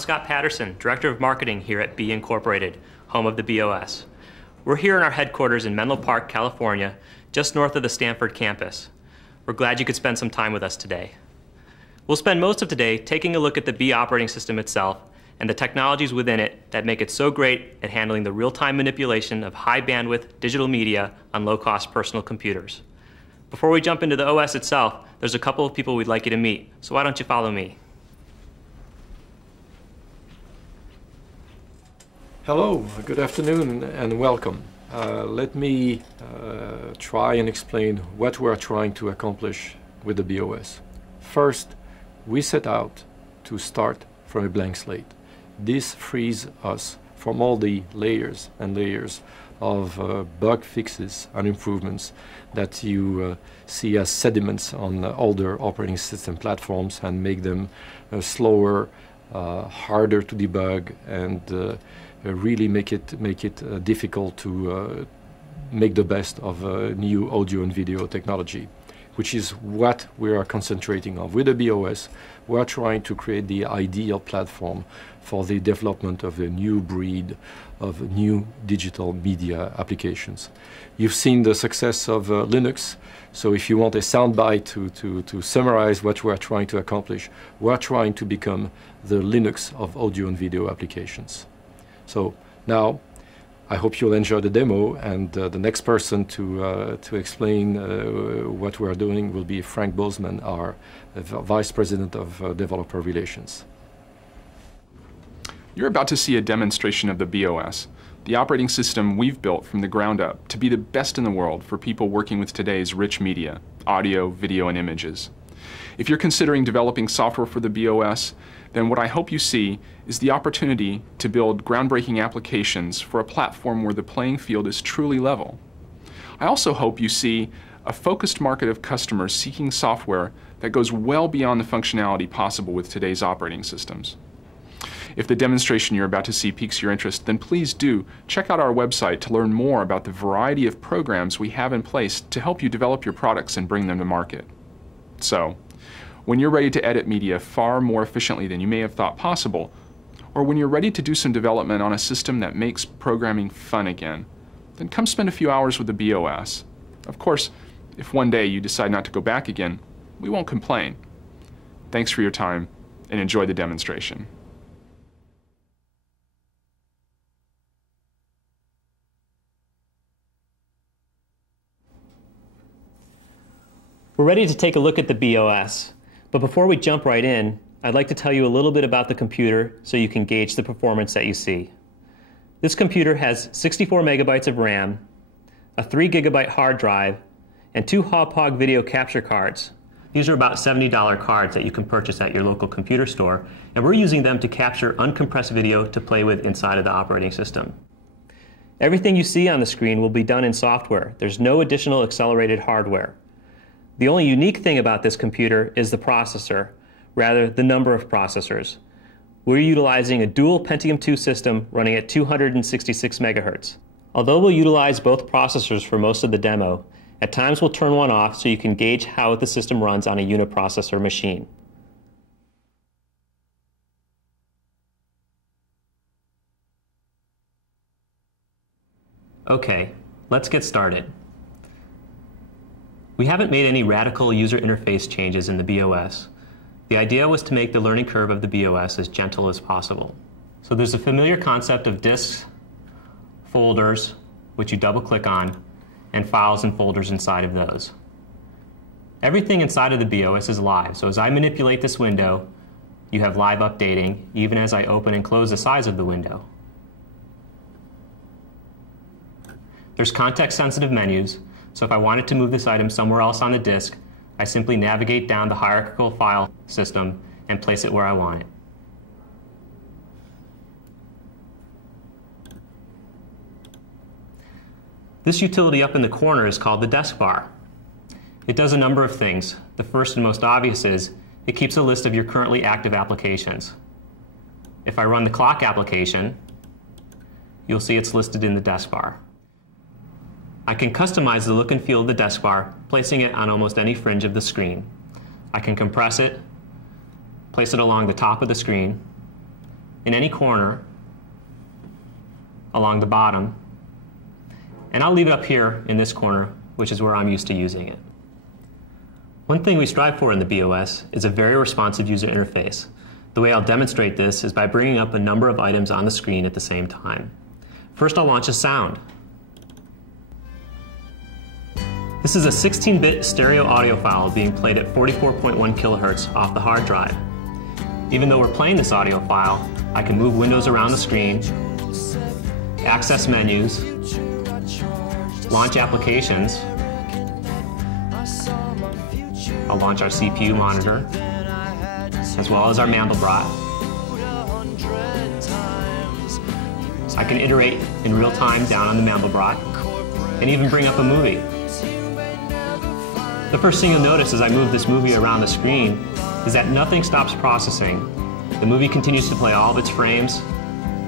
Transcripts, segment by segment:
Scott Patterson, Director of Marketing here at B Incorporated, home of the BeOS. We're here in our headquarters in Menlo Park, California, just north of the Stanford campus. We're glad you could spend some time with us today. We'll spend most of today taking a look at the B operating system itself and the technologies within it that make it so great at handling the real-time manipulation of high-bandwidth digital media on low-cost personal computers. Before we jump into the OS itself, there's a couple of people we'd like you to meet, so why don't you follow me? Hello, good afternoon and welcome. Let me try and explain what we are trying to accomplish with the BeOS. First, we set out to start from a blank slate. This frees us from all the layers and layers of bug fixes and improvements that you see as sediments on older operating system platforms and make them slower, harder to debug, and really make it difficult to make the best of new audio and video technology, which is what we are concentrating on. With the BeOS, we are trying to create the ideal platform for the development of a new breed of new digital media applications. You've seen the success of Linux, so if you want a soundbite to summarize what we are trying to accomplish, we are trying to become the Linux of audio and video applications. So now, I hope you'll enjoy the demo, and the next person to explain what we are doing will be Frank Bozeman, our Vice President of Developer Relations. You're about to see a demonstration of the BeOS, the operating system we've built from the ground up to be the best in the world for people working with today's rich media, audio, video, and images. If you're considering developing software for the BeOS, then what I hope you see is the opportunity to build groundbreaking applications for a platform where the playing field is truly level. I also hope you see a focused market of customers seeking software that goes well beyond the functionality possible with today's operating systems. If the demonstration you're about to see piques your interest, then please do check out our website to learn more about the variety of programs we have in place to help you develop your products and bring them to market. So, when you're ready to edit media far more efficiently than you may have thought possible, or when you're ready to do some development on a system that makes programming fun again, then come spend a few hours with the BeOS. Of course, if one day you decide not to go back again, we won't complain. Thanks for your time, and enjoy the demonstration. We're ready to take a look at the BeOS. But before we jump right in, I'd like to tell you a little bit about the computer so you can gauge the performance that you see. This computer has 64 megabytes of RAM, a 3 gigabyte hard drive, and 2 Hauppauge video capture cards. These are about $70 cards that you can purchase at your local computer store, and we're using them to capture uncompressed video to play with inside of the operating system. Everything you see on the screen will be done in software. There's no additional accelerated hardware. The only unique thing about this computer is the processor, rather the number of processors. We're utilizing a dual Pentium 2 system running at 266 megahertz. Although we'll utilize both processors for most of the demo, at times we'll turn one off so you can gauge how the system runs on a uniprocessor machine. Okay, let's get started. We haven't made any radical user interface changes in the BeOS. The idea was to make the learning curve of the BeOS as gentle as possible. So there's a familiar concept of disks, folders, which you double-click on, and files and folders inside of those. Everything inside of the BeOS is live, so as I manipulate this window, you have live updating, even as I open and close the size of the window. There's context-sensitive menus, so if I wanted to move this item somewhere else on the disk, I simply navigate down the hierarchical file system and place it where I want it. This utility up in the corner is called the desk bar. It does a number of things. The first and most obvious is it keeps a list of your currently active applications. If I run the clock application, you'll see it's listed in the desk bar. I can customize the look and feel of the desk bar, placing it on almost any fringe of the screen. I can compress it, place it along the top of the screen, in any corner along the bottom, and I'll leave it up here in this corner, which is where I'm used to using it. One thing we strive for in the BeOS is a very responsive user interface. The way I'll demonstrate this is by bringing up a number of items on the screen at the same time. First, I'll launch a sound. This is a 16-bit stereo audio file being played at 44.1 kilohertz off the hard drive. Even though we're playing this audio file, I can move windows around the screen, access menus, launch applications. I'll launch our CPU monitor, as well as our Mandelbrot. I can iterate in real time down on the Mandelbrot, and even bring up a movie. The first thing you'll notice as I move this movie around the screen is that nothing stops processing. The movie continues to play all of its frames.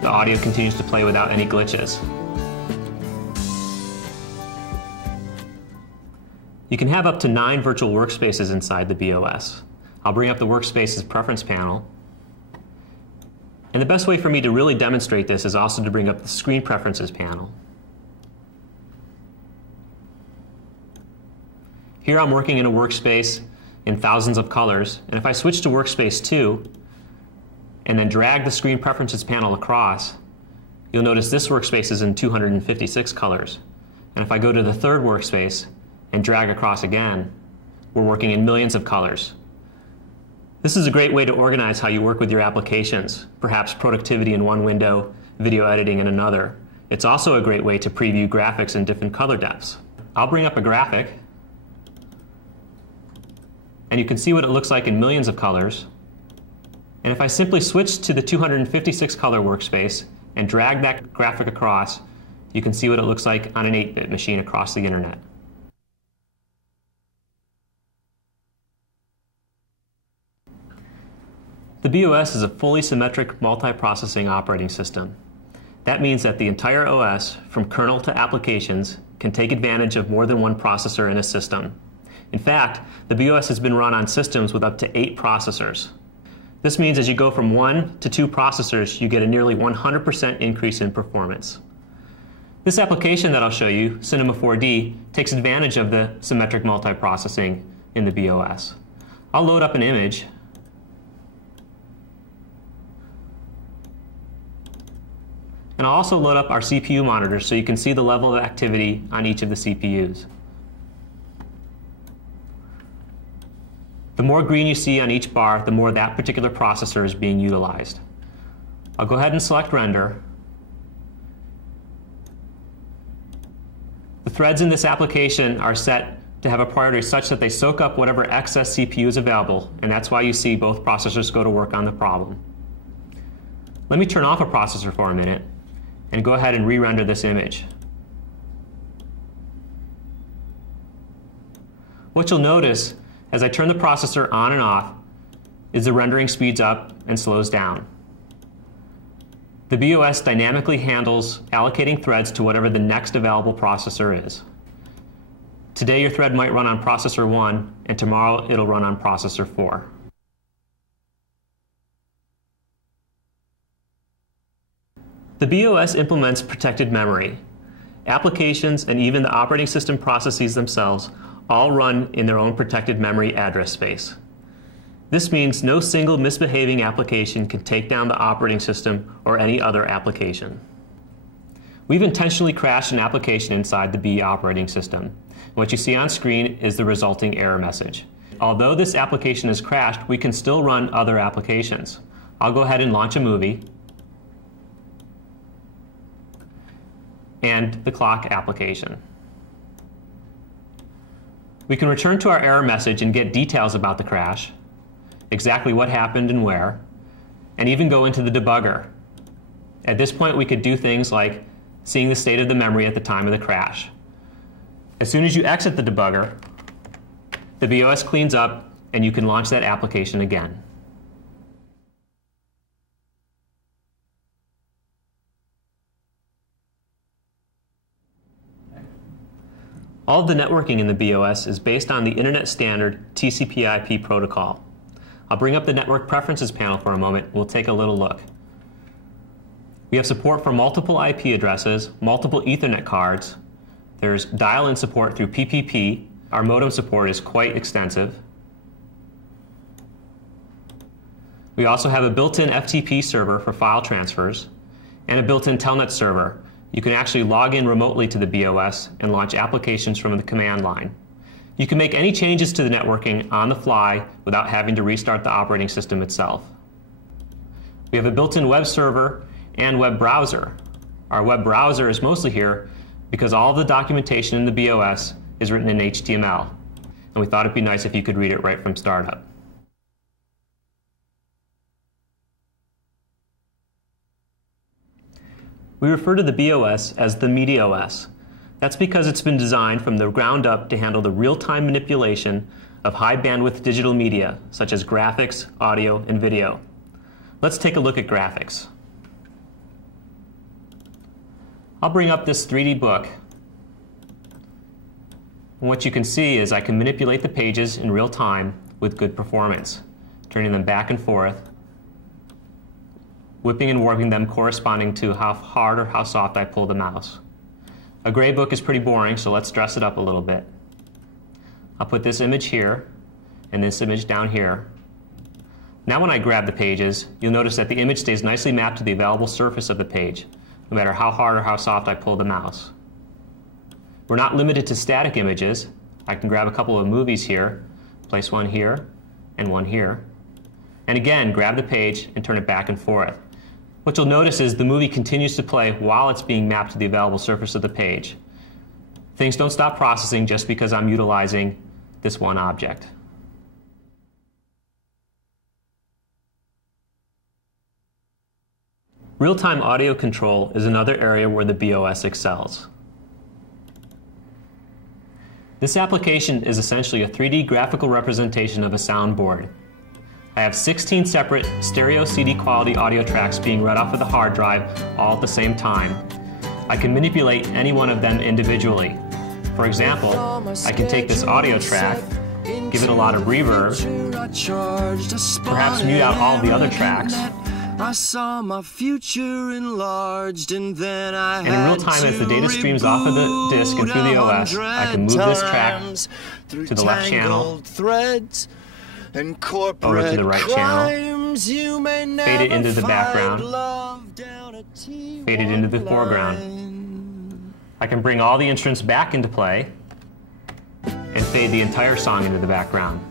The audio continues to play without any glitches. You can have up to 9 virtual workspaces inside the BeOS. I'll bring up the Workspaces preference panel. And the best way for me to really demonstrate this is also to bring up the Screen Preferences panel. Here I'm working in a workspace in thousands of colors, and if I switch to Workspace 2 and then drag the Screen Preferences panel across, you'll notice this workspace is in 256 colors. And if I go to the third workspace and drag across again, we're working in millions of colors. This is a great way to organize how you work with your applications, perhaps productivity in one window, video editing in another. It's also a great way to preview graphics in different color depths. I'll bring up a graphic, and you can see what it looks like in millions of colors. And if I simply switch to the 256 color workspace and drag that graphic across, you can see what it looks like on an 8-bit machine across the internet. The BeOS is a fully symmetric multiprocessing operating system. That means that the entire OS, from kernel to applications, can take advantage of more than one processor in a system. In fact, the BeOS has been run on systems with up to 8 processors. This means as you go from 1 to 2 processors, you get a nearly 100% increase in performance. This application that I'll show you, Cinema 4D, takes advantage of the symmetric multiprocessing in the BeOS. I'll load up an image. And I'll also load up our CPU monitor so you can see the level of activity on each of the CPUs. The more green you see on each bar, the more that particular processor is being utilized. I'll go ahead and select render. The threads in this application are set to have a priority such that they soak up whatever excess CPU is available, and that's why you see both processors go to work on the problem. Let me turn off a processor for a minute and go ahead and re-render this image. What you'll notice as I turn the processor on and off is the rendering speeds up and slows down. The BeOS dynamically handles allocating threads to whatever the next available processor is. Today your thread might run on processor 1, and tomorrow it'll run on processor 4. The BeOS implements protected memory. Applications and even the operating system processes themselves all run in their own protected memory address space. This means no single misbehaving application can take down the operating system or any other application. We've intentionally crashed an application inside the B operating system. What you see on screen is the resulting error message. Although this application is crashed, we can still run other applications. I'll go ahead and launch a movie and the clock application. We can return to our error message and get details about the crash, exactly what happened and where, and even go into the debugger. At this point, we could do things like seeing the state of the memory at the time of the crash. As soon as you exit the debugger, the BeOS cleans up and you can launch that application again. All of the networking in the BeOS is based on the internet standard TCP/IP protocol. I'll bring up the network preferences panel for a moment. We'll take a little look. We have support for multiple IP addresses, multiple Ethernet cards. There's dial-in support through PPP. Our modem support is quite extensive. We also have a built-in FTP server for file transfers and a built-in telnet server. You can actually log in remotely to the BeOS and launch applications from the command line. You can make any changes to the networking on the fly without having to restart the operating system itself. We have a built-in web server and web browser. Our web browser is mostly here because all of the documentation in the BeOS is written in HTML, and we thought it'd be nice if you could read it right from startup. We refer to the BeOS as the MediaOS. That's because it's been designed from the ground up to handle the real-time manipulation of high-bandwidth digital media, such as graphics, audio, and video. Let's take a look at graphics. I'll bring up this 3D book. And what you can see is I can manipulate the pages in real time with good performance, turning them back and forth, whipping and warping them corresponding to how hard or how soft I pull the mouse. A gray book is pretty boring, so let's dress it up a little bit. I'll put this image here and this image down here. Now when I grab the pages, you'll notice that the image stays nicely mapped to the available surface of the page, no matter how hard or how soft I pull the mouse. We're not limited to static images. I can grab a couple of movies here, place one here and one here, and again grab the page and turn it back and forth. What you'll notice is the movie continues to play while it's being mapped to the available surface of the page. Things don't stop processing just because I'm utilizing this one object. Real-time audio control is another area where the BeOS excels. This application is essentially a 3D graphical representation of a soundboard. I have 16 separate stereo CD quality audio tracks being read off of the hard drive all at the same time. I can manipulate any one of them individually. For example, I can take this audio track, give it a lot of reverb, perhaps mute out all of the other tracks, I saw my future enlarged, and then and in real time as the data streams off of the disk and through the OS, I can move this track to the left channel, over to the right channel, fade it into the background, fade it into the foreground. I can bring all the instruments back into play and fade the entire song into the background,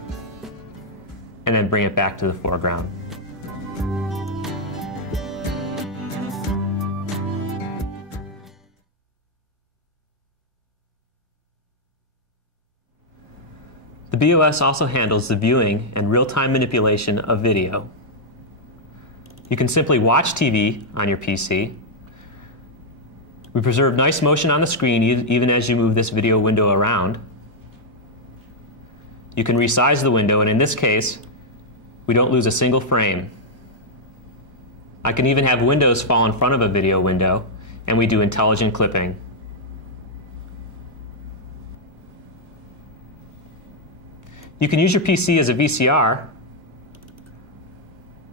and then bring it back to the foreground. The BeOS also handles the viewing and real-time manipulation of video. You can simply watch TV on your PC. We preserve nice motion on the screen even as you move this video window around. You can resize the window, and in this case, we don't lose a single frame. I can even have windows fall in front of a video window, and we do intelligent clipping. You can use your PC as a VCR.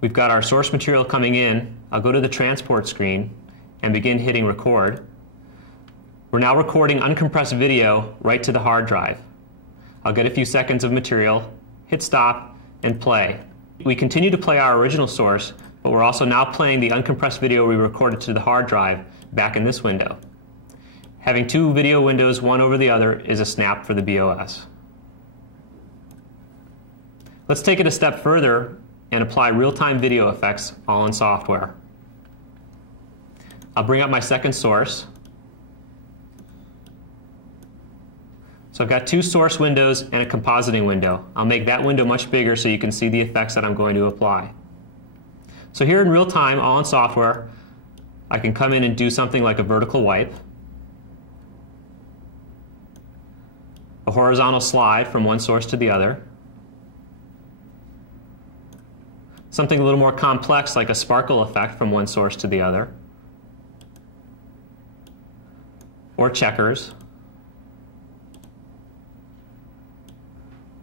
We've got our source material coming in. I'll go to the transport screen and begin hitting record. We're now recording uncompressed video right to the hard drive. I'll get a few seconds of material, hit stop, and play. We continue to play our original source, but we're also now playing the uncompressed video we recorded to the hard drive back in this window. Having two video windows, one over the other, is a snap for the BeOS. Let's take it a step further and apply real-time video effects all in software. I'll bring up my second source. So I've got two source windows and a compositing window. I'll make that window much bigger so you can see the effects that I'm going to apply. So here in real time, all in software, I can come in and do something like a vertical wipe, a horizontal slide from one source to the other, something a little more complex like a sparkle effect from one source to the other, or checkers.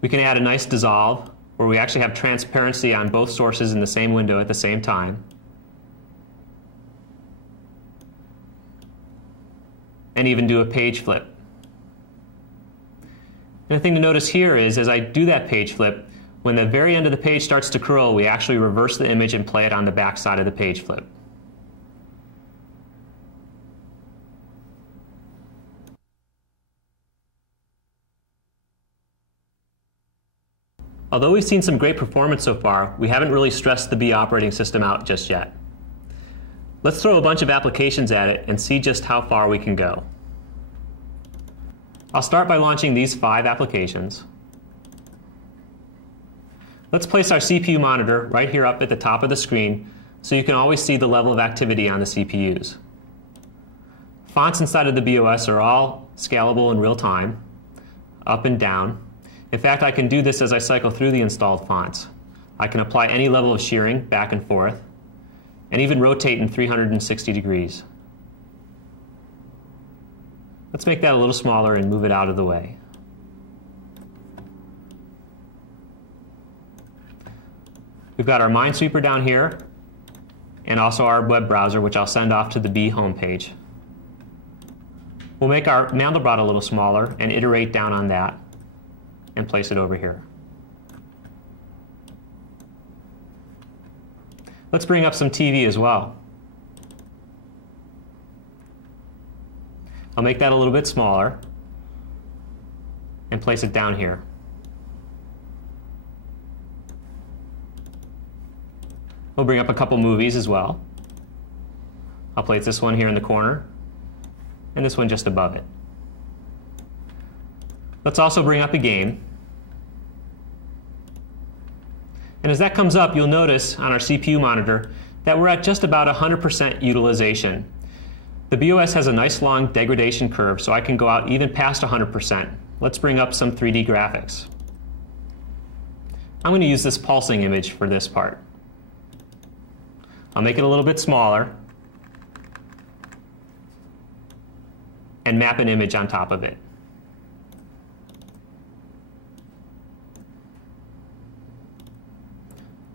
We can add a nice dissolve where we actually have transparency on both sources in the same window at the same time. and even do a page flip. And the thing to notice here is, as I do that page flip, when the very end of the page starts to curl, we actually reverse the image and play it on the back side of the page flip. Although we've seen some great performance so far, we haven't really stressed the B operating system out just yet. Let's throw a bunch of applications at it and see just how far we can go. I'll start by launching these 5 applications. Let's place our CPU monitor right here up at the top of the screen so you can always see the level of activity on the CPUs. Fonts inside of the BeOS are all scalable in real time, up and down. In fact, I can do this as I cycle through the installed fonts. I can apply any level of shearing back and forth, and even rotate in 360 degrees. Let's make that a little smaller and move it out of the way. We've got our Minesweeper down here, and also our web browser, which I'll send off to the B homepage. We'll make our Mandelbrot a little smaller and iterate down on that and place it over here. Let's bring up some TV as well. I'll make that a little bit smaller and place it down here. We'll bring up a couple movies as well. I'll place this one here in the corner and this one just above it. Let's also bring up a game. And as that comes up, you'll notice on our CPU monitor that we're at just about 100% utilization. The BeOS has a nice long degradation curve, so I can go out even past 100%. Let's bring up some 3D graphics. I'm going to use this pulsing image for this part. I'll make it a little bit smaller and map an image on top of it.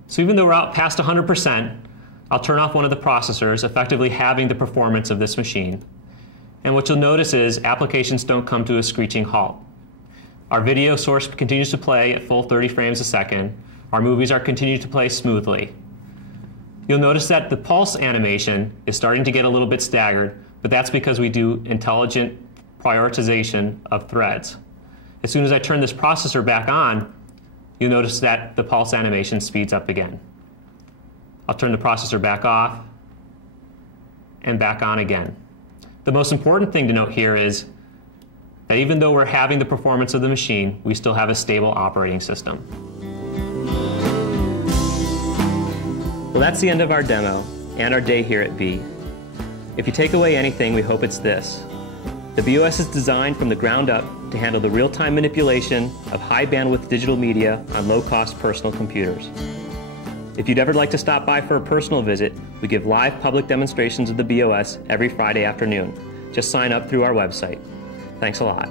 So even though we're out past 100%, I'll turn off one of the processors, effectively halving the performance of this machine. And what you'll notice is applications don't come to a screeching halt. Our video source continues to play at full 30 frames a second. Our movies are continuing to play smoothly. You'll notice that the pulse animation is starting to get a little bit staggered, but that's because we do intelligent prioritization of threads. As soon as I turn this processor back on, you'll notice that the pulse animation speeds up again. I'll turn the processor back off and back on again. The most important thing to note here is that even though we're halving the performance of the machine, we still have a stable operating system. Well, that's the end of our demo and our day here at B. If you take away anything, we hope it's this. The BeOS is designed from the ground up to handle the real-time manipulation of high-bandwidth digital media on low-cost personal computers. If you'd ever like to stop by for a personal visit, we give live public demonstrations of the BeOS every Friday afternoon. Just sign up through our website. Thanks a lot.